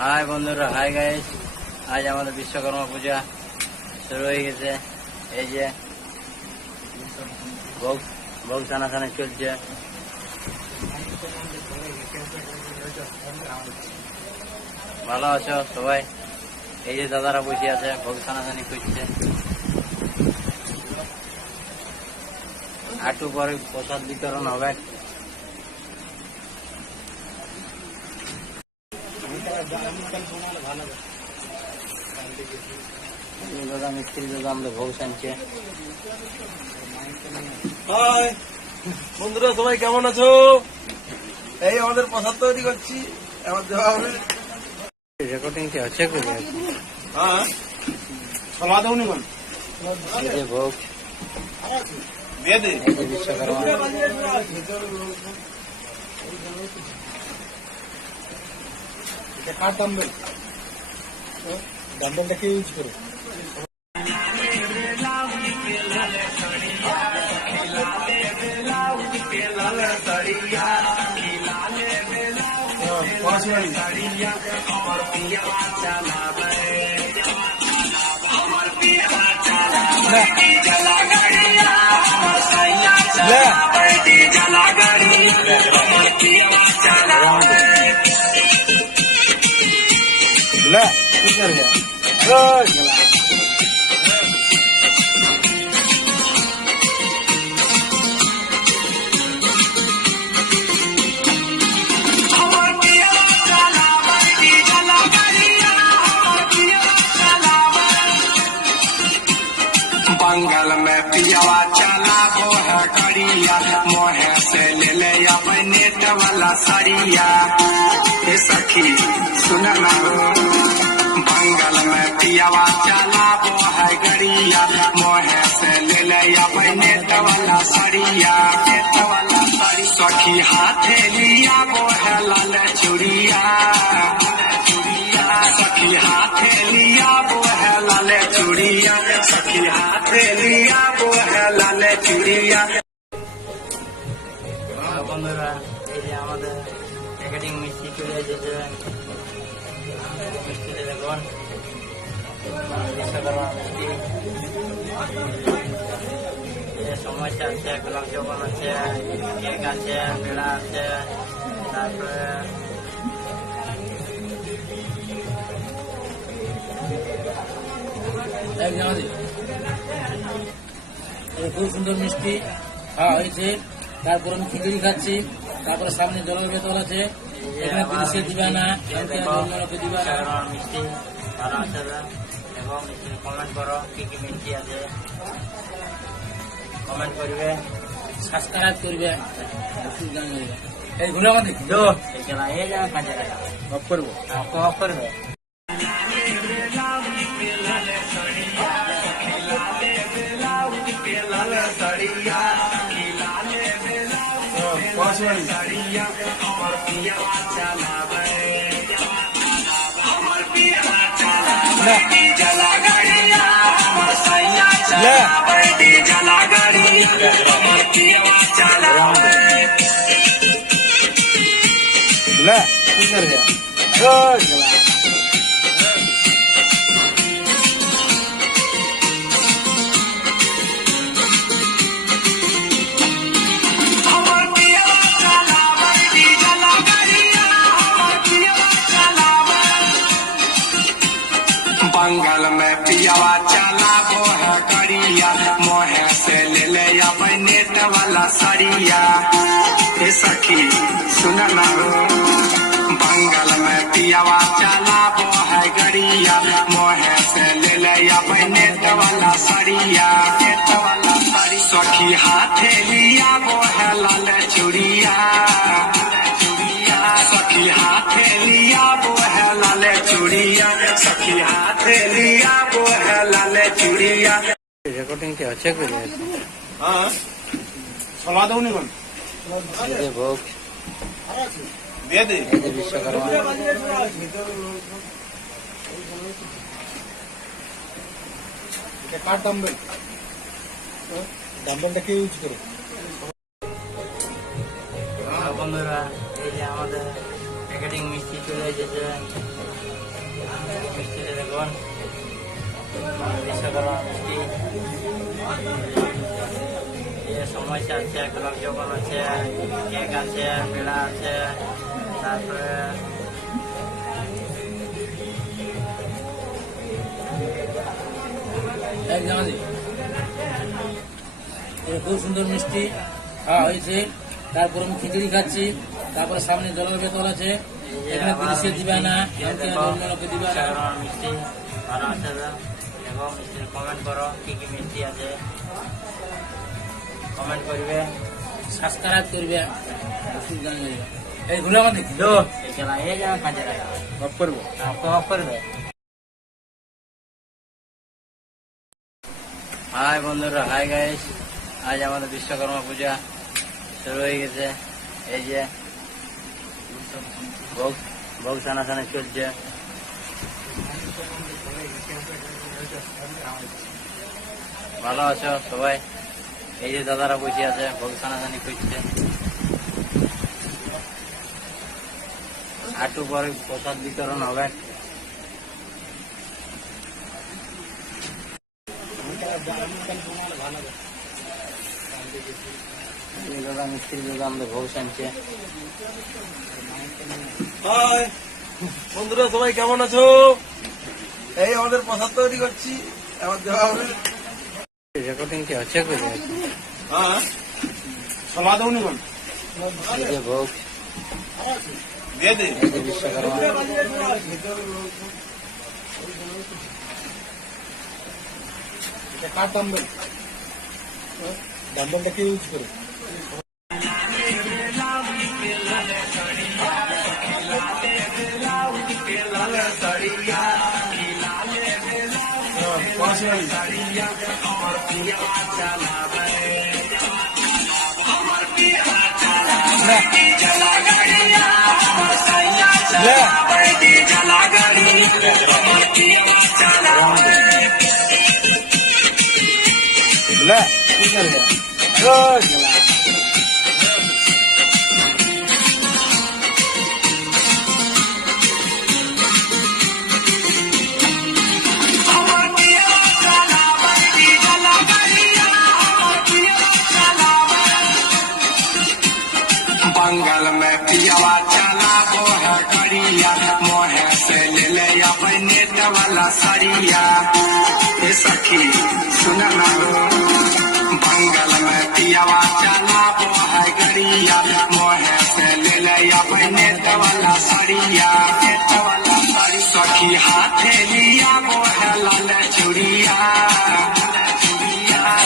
High বন্ধুরা, hi guys. আজ আমাদের বিশ্বকর্মা পূজা শুরু হয়ে গেছে। এই যে ভোগ টানাটানি চলছে। ভালো আছো সবাই? এই যে দাদারা বসে আছে, ভোগ টানাটানি করছে। একটু পরে প্রসাদ বিতরণ হবে। দাদা মিস্ত্রি দাদা আমাদের ভোগ টানছে। বন্ধুরা সবাই কেমন আছো? এই আমাদের প্রসাদ তৈরি করছি, এবার দেওয়া হবে। রেকর্ডিং কি হচ্ছে? হ্যাঁ, সলা দেবনি কোন এই যে ভোগ দিয়ে দে। এই যে বিশ্বকর্মা। কার ডাম্বেল, ডাম্বেলটাকে ইউজ করো। बंगल में पियावा चला वो है करिया, मोहे से ले ले अपने वाला सरिया। हे सखी सुनना हो, बंगल में पियावा चला वो है गरिया, मोहे से ले ले अपने वाला सरिया। सखी हाथे लिया वो है लाल चूड़िया, सखी हाथे लिया वो है लाल चूड़िया, सखी हाथे लिया वो है लाल चूड़िया। বন্ধুরা, এই যে আমাদের প্যাকেটিং মিষ্টি চলে এসেছে। মিষ্টি দেখুন, বিশ্বকর্মা মিষ্টি। সমস্যা আছে, গোলাপ জামুন আছে, কেক আছে, পেড়া আছে, তারপরে খুব সুন্দর মিষ্টি খাওয়া হয়েছে। তারপর আমি খিচুড়ি খাচ্ছি। তারপরে সামনে জলের বোতল আছে, এখানে তিরিশে দিবে না, দিবে না। মিষ্টি ভালো আছে। এবং কমেন্ট করো কি কি মিষ্টি আছে, কমেন্ট করবে, সাবস্ক্রাইব করবে। এইগুলো আমাদের এই যা কাজে অফ করবো। অফ করবে। बंगल में पियावा चला वो है करिया, मोहे से ले ले अपने वाला सरिया। हे सखी सुनना हो, बंगल में पियावा चला वो है गरिया, मोहे से ले ले अपने वाला सरिया। सखी हाथे लिया वो है लाल चूड़िया, सखी हाथे लिया वो है लाल चूड़िया, सखी हाथे लिया वो है लाल चूड़िया। রেকর্ডিং কি হচ্ছে? হ্যাঁ, সলা দেবনি কোন এই যে ভোগ দিয়ে দে। এই যে বিশ্বকর্মা। কার ডাম্বেল, ডাম্বেলটাকে ইউজ করো। বন্ধুরা, এই যে আমাদের প্যাকেটিং মিষ্টি চলে এসেছে। মিষ্টিটা দেখুন, বিশ্বকর্মা মিষ্টি। সমস্যা আছে, গোলাপ জামুন আছে, কেক আছে, পেড়া আছে, তারপরে খুব সুন্দর মিষ্টি খাওয়া হয়েছে। তারপর আমি খিচুড়ি খাচ্ছি। তারপরে সামনে জলের বোতল আছে, এখানে পুলিশে দিবে না, লোকে দিবে না। মিষ্টি ভালো আছে। দেখো মিষ্টির কমেন্ট করো, কি কি মিষ্টি আছে কমেন্ট করবে, সাবস্ক্রাইব করবে। এইগুলো আমাদের এই যা কাজে অফ করবো। অফ করবে। হাই বন্ধুরা, হাই গাইস, আজ আমাদের বিশ্বকর্মা পূজা শুরু হয়ে গেছে। এই যে ভোগ সানাসানি চলছে। ভালো আছো সবাই? এই যে দাদারা বসে আছে, ভোগ সানাসানি করছে। একটু পরে প্রসাদ বিতরণ হবে। দাদা মিস্ত্রি দাদা আমাদের ভোগ সানছে। হাই বন্ধুরা, সবাই কেমন আছো? এই আমাদের প্রসাদ তৈরি করছি, এবার দেওয়া হবে। রেকর্ডিং কি হচ্ছে? হ্যাঁ, সমাধ উনি এই যে ভোগ, দিয়ে দে। এই যে বিশ্বকর্মা। কার ডাম্বেল? ডাম্বেলটা কে ইউজ করে? बंगल में पियावा चला वो है करिया मोहे से ले ले अपने नेट वाला सरिया ए सखी सुन ना बंगल में पियावा चला वो है करिया मोहे से ले ले अपने नेट वाला सरिया सखी हाथे लिया वो है लाल चूड़िया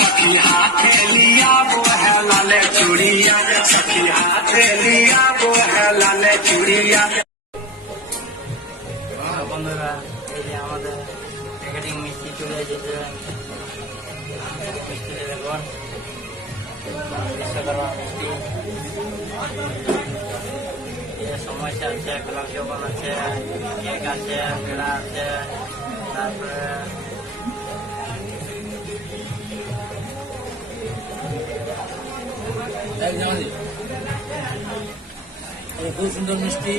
सखी हाथे लिया वो है लाल चूड़िया सखी हाथे लिया वो है लाल चूड़िया। বন্ধুরা, এই যে আমাদের প্যাকেটিং মিষ্টি চলে এসেছে। মিষ্টিটা দেখুন, বিশ্বকর্মা মিষ্টি। সমস্যা আছে, গোলাপ জামুন আছে, কেক আছে, পেড়া আছে, তারপরে খুব সুন্দর মিষ্টি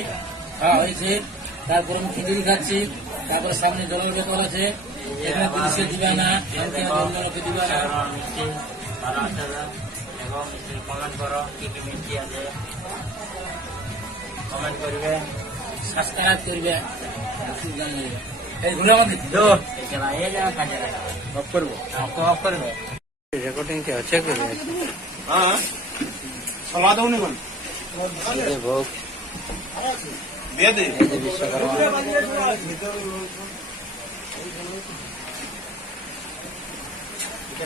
খাওয়া হয়েছে। তারপর আমি খিচুড়ি খাচ্ছি। তারপরে সামনে জলের বোতল আছে, এখানে পুলিশে দিবে না, লোকে দিবে না। মিষ্টি ভালো আছে। দেখো মিষ্টির কমেন্ট করো, কি কি মিষ্টি আছে কমেন্ট করবে, সাবস্ক্রাইব করবে। এইগুলো আমাদের এই যা কাজে অফ করবো। অফ করবে। রেকর্ডিং কি হচ্ছে? হ্যাঁ, সমাধ উনি এই যে ভোগ, দিয়ে দে। এই যে বিশ্বকর্মা।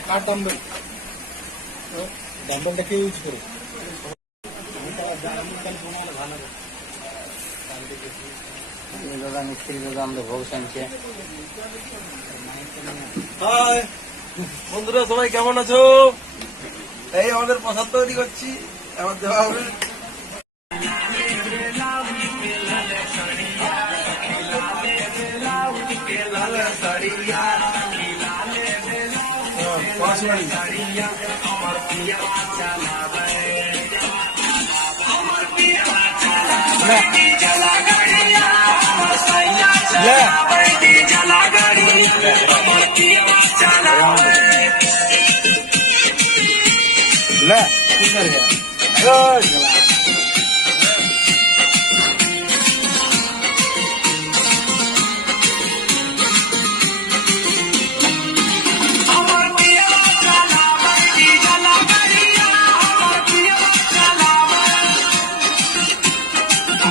কার ডাম্বেল? ডাম্বেলটা কে ইউজ করে? দাদা মিস্ত্রি দাদা আমাদের ভোগ সানছে। হাই বন্ধুরা, সবাই কেমন আছো? এই আমাদের প্রসাদ তৈরি করছি, এবার দেওয়া হবে। কি করবে?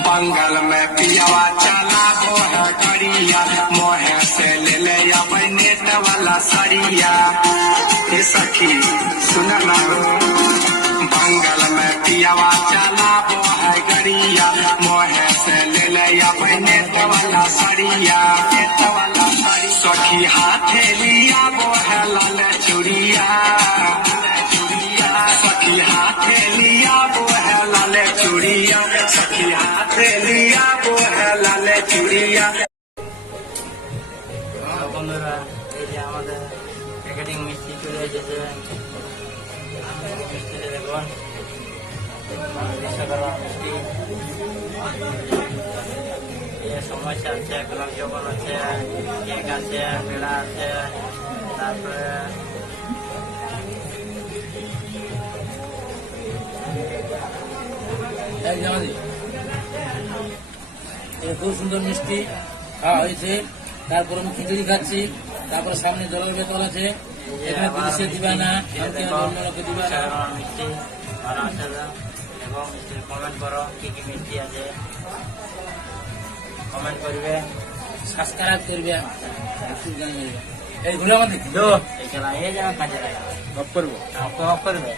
बंगल में पियावा चला वो है करिया मोहे से ले ले अपने नेट वाला सरिया हे सखी सुनना बंगल में पियावा चला वो है करिया मोहे से ले ले अपने नेट वाला सरिया सखी हाथे लिया वो है लाल चूड़िया सखी हाथे लिया वो है लाल चूड़िया सखी हाथे लिया वो है लाल चूड़िया বন্ধুরা এই যে আমাদের প্যাকেটিং মিষ্টি চলে এসেছে মিষ্টিতে দেখুন বিশ্বকর্মা মিষ্টি সমস্যা আছে গোলাপ জামুন আছে কেক আছে পেড়া আছে তারপরে এই যে আমাদের এই খুব সুন্দর মিষ্টি খাওয়া হয়েছে। তারপর আমি খিচুড়ি খাচ্ছি। তারপরে সামনে জলের বোতল আছে, এখানে পুলিশে দিবে না, এমনকি অন্য লোকে দিবে না। মিষ্টি ভালো আছে এবং কমেন্ট করো কি কি মিষ্টি আছে কমেন্ট করবে সাবস্ক্রাইব করবে, এইগুলো আমাদের এই খেলা এই জায়গা কাজে লাগে অফ করবো। অফ করবে